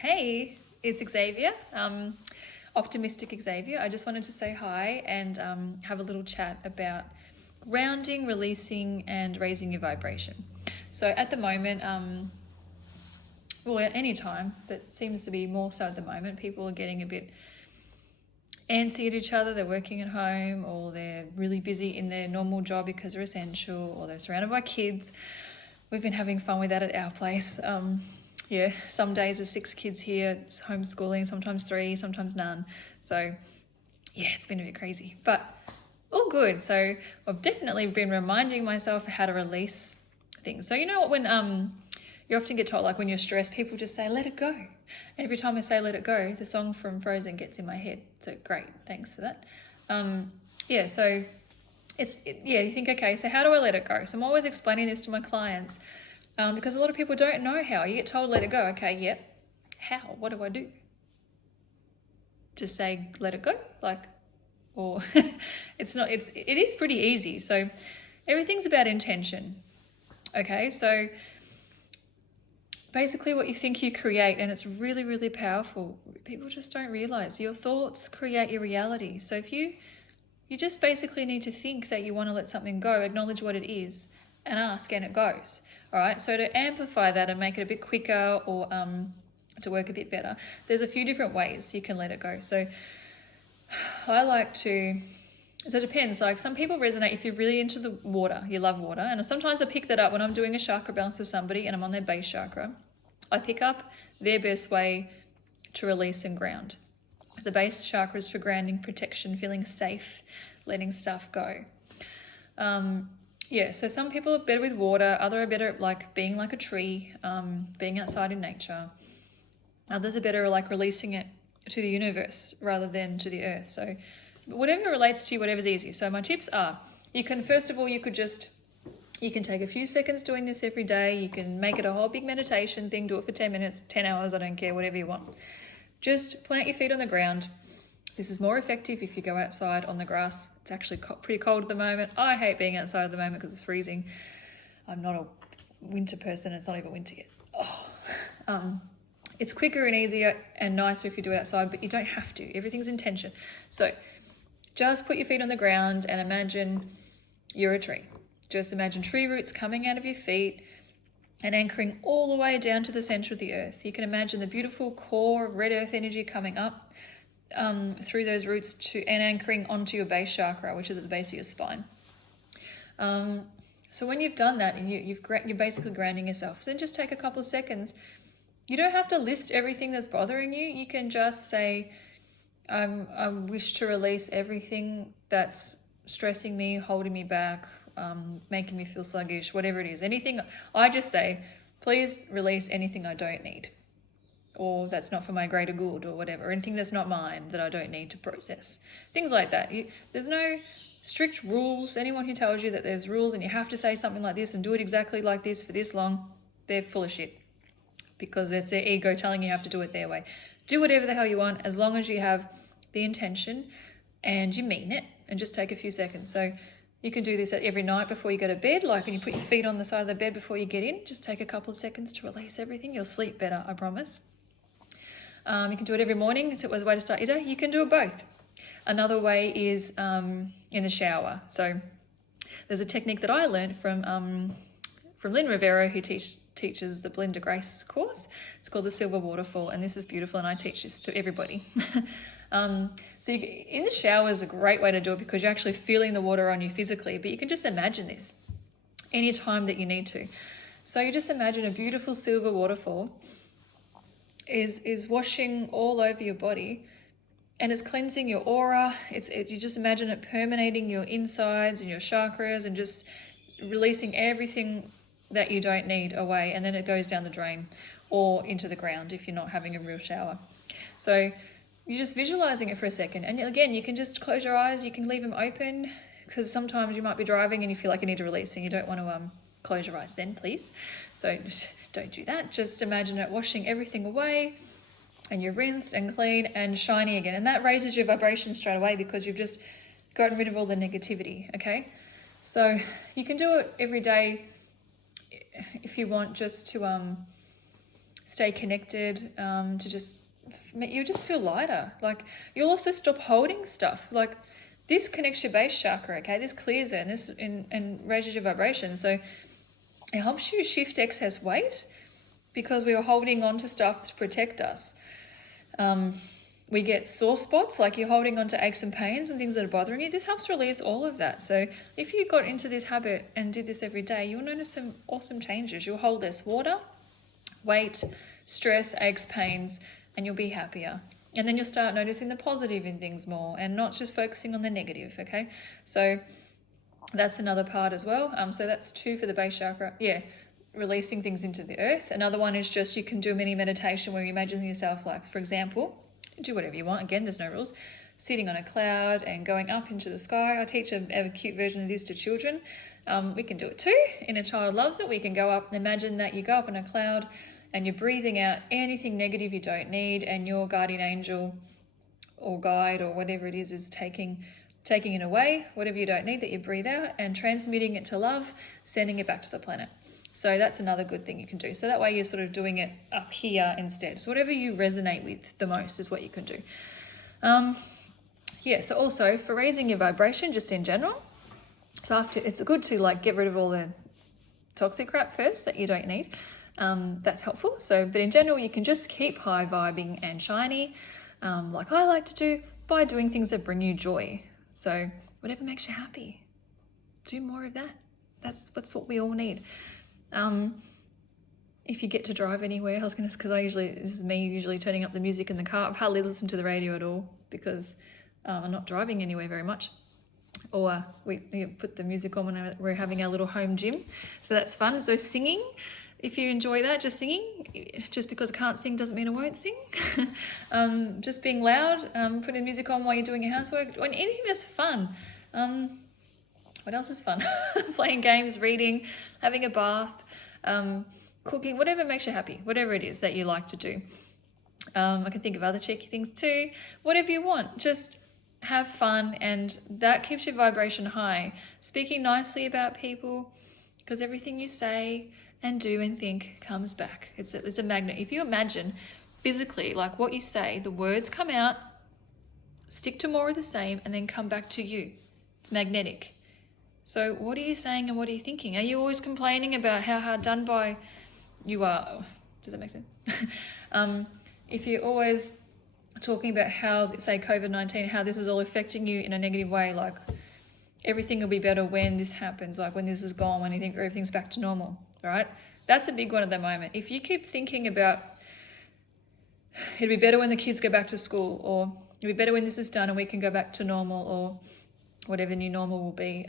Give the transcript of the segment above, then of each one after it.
Hey, it's Xzavia, OptiMystic Xzavia. I just wanted to say hi and have a little chat about grounding, releasing, and raising your vibration. So at the moment, well, at any time, but seems to be more so at the moment, people are getting a bit antsy at each other. They're working at home, or they're really busy in their normal job because they're essential, or they're surrounded by kids. We've been having fun with that at our place. Yeah, some days there's 6 kids here, it's homeschooling, sometimes 3, sometimes none. So yeah, it's been a bit crazy, but all good. So I've definitely been reminding myself how to release things. So you know what, when you often get told, like when you're stressed, people just say, let it go. And every time I say let it go, the song from Frozen gets in my head. So great, thanks for that. Yeah, so you think, okay, so how do I let it go? So I'm always explaining this to my clients because a lot of people don't know how. You get told let it go. Okay, yeah. How? What do I do? Just say let it go, or it is pretty easy. So everything's about intention. Okay, so basically what you think you create, and it's really, really powerful. People just don't realize your thoughts create your reality. So if you just basically need to think that you want to let something go, acknowledge what it is, and ask, and it goes. All right, so to amplify that and make it a bit quicker, or to work a bit better, there's a few different ways you can let it go. So it depends. Like some people resonate if you're really into the water, you love water. And sometimes I pick that up when I'm doing a chakra balance for somebody and I'm on their base chakra. I pick up their best way to release and ground. The base chakra is for grounding, protection, feeling safe, letting stuff go. So some people are better with water, others are better at like being like a tree, being outside in nature. Others are better at like releasing it to the universe rather than to the earth. So whatever relates to you, whatever's easy. So my tips are, you can take a few seconds doing this every day. You can make it a whole big meditation thing, do it for 10 minutes, 10 hours, I don't care, whatever you want. Just plant your feet on the ground. This is more effective if you go outside on the grass. It's actually pretty cold at the moment. I hate being outside at the moment because it's freezing. I'm not a winter person. It's not even winter yet. It's quicker and easier and nicer if you do it outside, but you don't have to. Everything's intention. So just put your feet on the ground and imagine you're a tree. Just imagine tree roots coming out of your feet and anchoring all the way down to the center of the earth. You can imagine the beautiful core of red earth energy coming up through those roots and anchoring onto your base chakra, which is at the base of your spine. So when you've done that and you're basically grounding yourself, so then just take a couple of seconds. You don't have to list everything that's bothering you. You can just say, I wish to release everything that's stressing me, holding me back, making me feel sluggish, whatever it is. Anything, I just say, please release anything I don't need, or that's not for my greater good, or whatever. Anything that's not mine that I don't need to process. Things like that. There's no strict rules. Anyone who tells you that there's rules and you have to say something like this and do it exactly like this for this long, they're full of shit, because it's their ego telling you have to do it their way. Do whatever the hell you want, as long as you have the intention and you mean it, and just take a few seconds. So you can do this every night before you go to bed, like when you put your feet on the side of the bed before you get in, just take a couple of seconds to release everything. You'll sleep better, I promise. You can do it every morning. It's a way to start your day. You can do it both. Another way is in the shower. So there's a technique that I learned from Lynn Rivero, who teaches the Belinda Grace course. It's called the Silver Waterfall, and this is beautiful, and I teach this to everybody. In the shower is a great way to do it because you're actually feeling the water on you physically, but you can just imagine this anytime that you need to. So you just imagine a beautiful silver waterfall is washing all over your body, and it's cleansing your aura. You just imagine it permeating your insides and your chakras and just releasing everything that you don't need away, and then it goes down the drain or into the ground if you're not having a real shower. So you're just visualizing it for a second, and again, you can just close your eyes. You can leave them open because sometimes you might be driving and you feel like you need to release and you don't want to close your eyes then, please. So just don't do that. Just imagine it washing everything away, and you're rinsed and clean and shiny again, and that raises your vibration straight away because you've just gotten rid of all the negativity. Okay, so you can do it every day if you want, just to stay connected, to just, you just feel lighter. Like, you'll also stop holding stuff. Like, this connects your base chakra, okay? This clears it, and raises your vibration. So it helps you shift excess weight, because we were holding on to stuff to protect us. We get sore spots, like you're holding on to aches and pains and things that are bothering you. This helps release all of that. So if you got into this habit and did this every day, you'll notice some awesome changes. You'll hold less water, weight, stress, aches, pains, and you'll be happier. And then you'll start noticing the positive in things more and not just focusing on the negative, okay? So that's another part as well. So that's 2 for the base chakra. Yeah, releasing things into the earth. Another one is just, you can do a mini meditation where you imagine yourself, like, for example, do whatever you want. Again, there's no rules. Sitting on a cloud and going up into the sky. I teach a cute version of this to children. We can do it too. Inner child loves it. We can go up and imagine that you go up in a cloud and you're breathing out anything negative you don't need, and your guardian angel or guide or whatever it is taking it away, whatever you don't need that you breathe out, and transmuting it to love, sending it back to the planet. So that's another good thing you can do. So that way you're sort of doing it up here instead. So whatever you resonate with the most is what you can do. So also for raising your vibration, just in general, so it's good to like get rid of all the toxic crap first that you don't need. That's helpful. But in general, you can just keep high vibing and shiny, like I like to do, by doing things that bring you joy. So whatever makes you happy, do more of that. That's what we all need. If you get to drive anywhere, this is me usually turning up the music in the car. I've hardly listened to the radio at all because I'm not driving anywhere very much. Or we put the music on when we're having our little home gym. So that's fun. So singing, if you enjoy that, just singing. Just because I can't sing doesn't mean I won't sing. Just being loud, putting music on while you're doing your housework, or anything that's fun. What else is fun? Playing games, reading, having a bath, cooking, whatever makes you happy, whatever it is that you like to do. I can think of other cheeky things too. Whatever you want, just have fun, and that keeps your vibration high. Speaking nicely about people, because everything you say and do and think comes back. It's a magnet. If you imagine physically, like what you say, the words come out, stick to more of the same, and then come back to you. It's magnetic. So what are you saying and what are you thinking? Are you always complaining about how hard done by you are? Does that make sense? If you're always talking about how, say, COVID-19, how this is all affecting you in a negative way, like everything will be better when this happens, like when this is gone, when you think everything's back to normal, right? That's a big one at the moment. If you keep thinking about it'll be better when the kids go back to school, or it'll be better when this is done and we can go back to normal, or whatever new normal will be.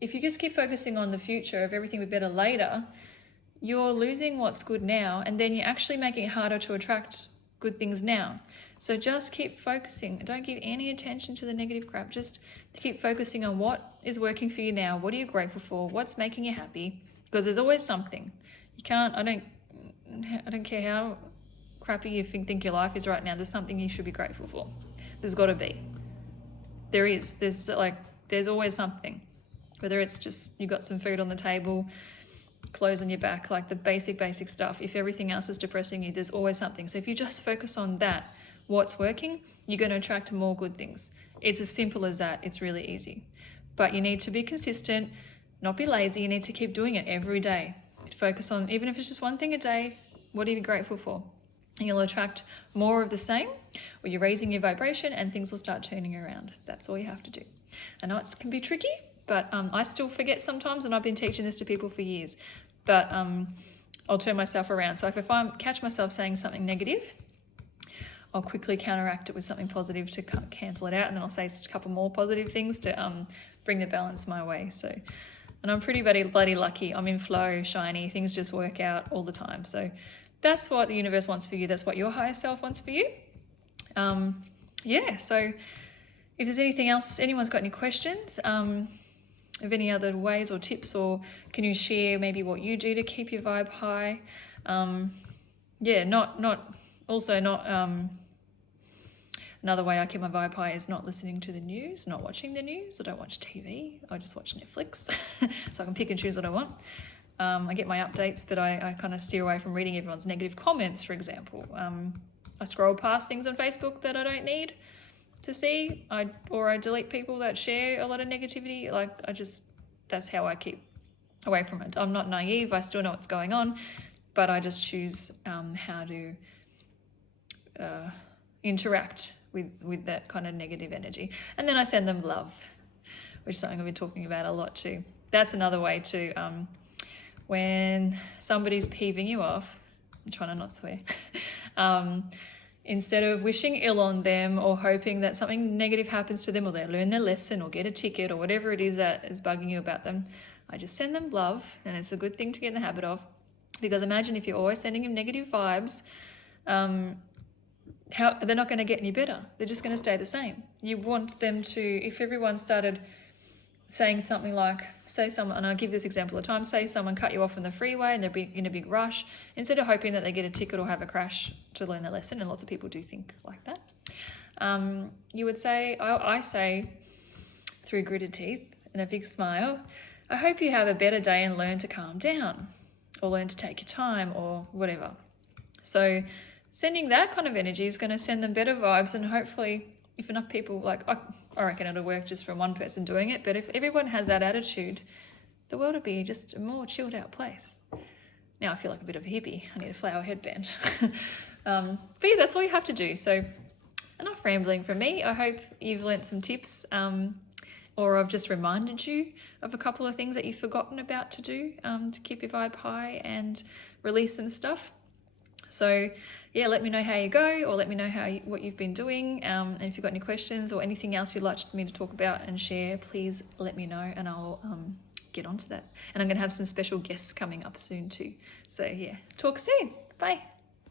If you just keep focusing on the future of everything will be better later, you're losing what's good now, and then you're actually making it harder to attract good things now. So just keep focusing. Don't give any attention to the negative crap. Just keep focusing on what is working for you now. What are you grateful for? What's making you happy? Because there's always something. You can't, I don't care how crappy you think your life is right now. There's something you should be grateful for. There's got to be. There's always something. Whether it's just you got some food on the table, clothes on your back, like the basic stuff. If everything else is depressing you, there's always something. So if you just focus on that, what's working, you're going to attract more good things. It's as simple as that. It's really easy. But you need to be consistent, not be lazy. You need to keep doing it every day. Focus on, even if it's just one thing a day, what are you grateful for? And you'll attract more of the same, or you're raising your vibration and things will start turning around. That's all you have to do. I know it can be tricky, but I still forget sometimes, and I've been teaching this to people for years. But I'll turn myself around. So if I catch myself saying something negative, I'll quickly counteract it with something positive to cancel it out, and then I'll say a couple more positive things to bring the balance my way. So, and I'm pretty bloody lucky. I'm in flow, shiny. Things just work out all the time. So that's what the universe wants for you. That's what your higher self wants for you. So if there's anything else, anyone's got any questions, of any other ways or tips, or can you share maybe what you do to keep your vibe high? Another way I keep my vibe high is not listening to the news, not watching the news. I don't watch TV. I just watch Netflix. So I can pick and choose what I want. I get my updates, but I kind of steer away from reading everyone's negative comments, for example. I scroll past things on Facebook that I don't need to see. I delete people that share a lot of negativity. That's how I keep away from it. I'm not naive. I still know what's going on, but I just choose how to interact with that kind of negative energy. And then I send them love, which is something I've been talking about a lot too. That's another way to, when somebody's peeving you off, I'm trying to not swear, instead of wishing ill on them or hoping that something negative happens to them or they learn their lesson or get a ticket or whatever it is that is bugging you about them, I just send them love, and it's a good thing to get in the habit of, because imagine if you're always sending them negative vibes, they're not going to get any better. They're just going to stay the same. You want them to, if everyone started saying something like, say someone, and I'll give this example all the time, say someone cut you off on the freeway and they're in a big rush, instead of hoping that they get a ticket or have a crash to learn their lesson, and lots of people do think like that, you would say, I say through gritted teeth and a big smile, I hope you have a better day and learn to calm down or learn to take your time or whatever. So sending that kind of energy is going to send them better vibes, and hopefully if enough people, I reckon it'll work just from one person doing it, but if everyone has that attitude, the world would be just a more chilled out place. Now I feel like a bit of a hippie. I need a flower headband. But yeah, that's all you have to do. So enough rambling from me. I hope you've learnt some tips, or I've just reminded you of a couple of things that you've forgotten about to do to keep your vibe high and release some stuff. So yeah, let me know how you go, or let me know what you've been doing. And if you've got any questions or anything else you'd like me to talk about and share, please let me know, and I'll get onto that. And I'm going to have some special guests coming up soon too. So yeah, talk soon. Bye.